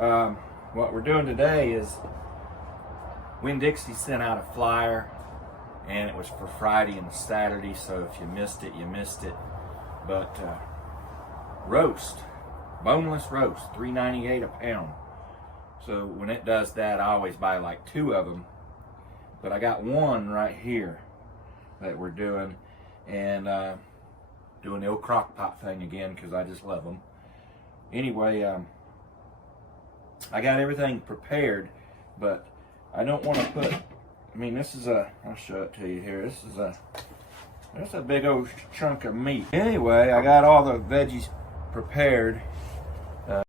What we're doing today is Winn-Dixie sent out a flyer, and it was for Friday and Saturday, so if you missed it, you missed it. But roast, boneless roast, $3.98 a pound. So when it does that, I always buy like 2 of them. But I got one right here that we're doing, and doing the old crock pot thing again because I just love them. Anyway, I got everything prepared, but I don't want to put, I mean, this is I'll show it to you here. This is that's a big old chunk of meat. Anyway, I got all the veggies prepared,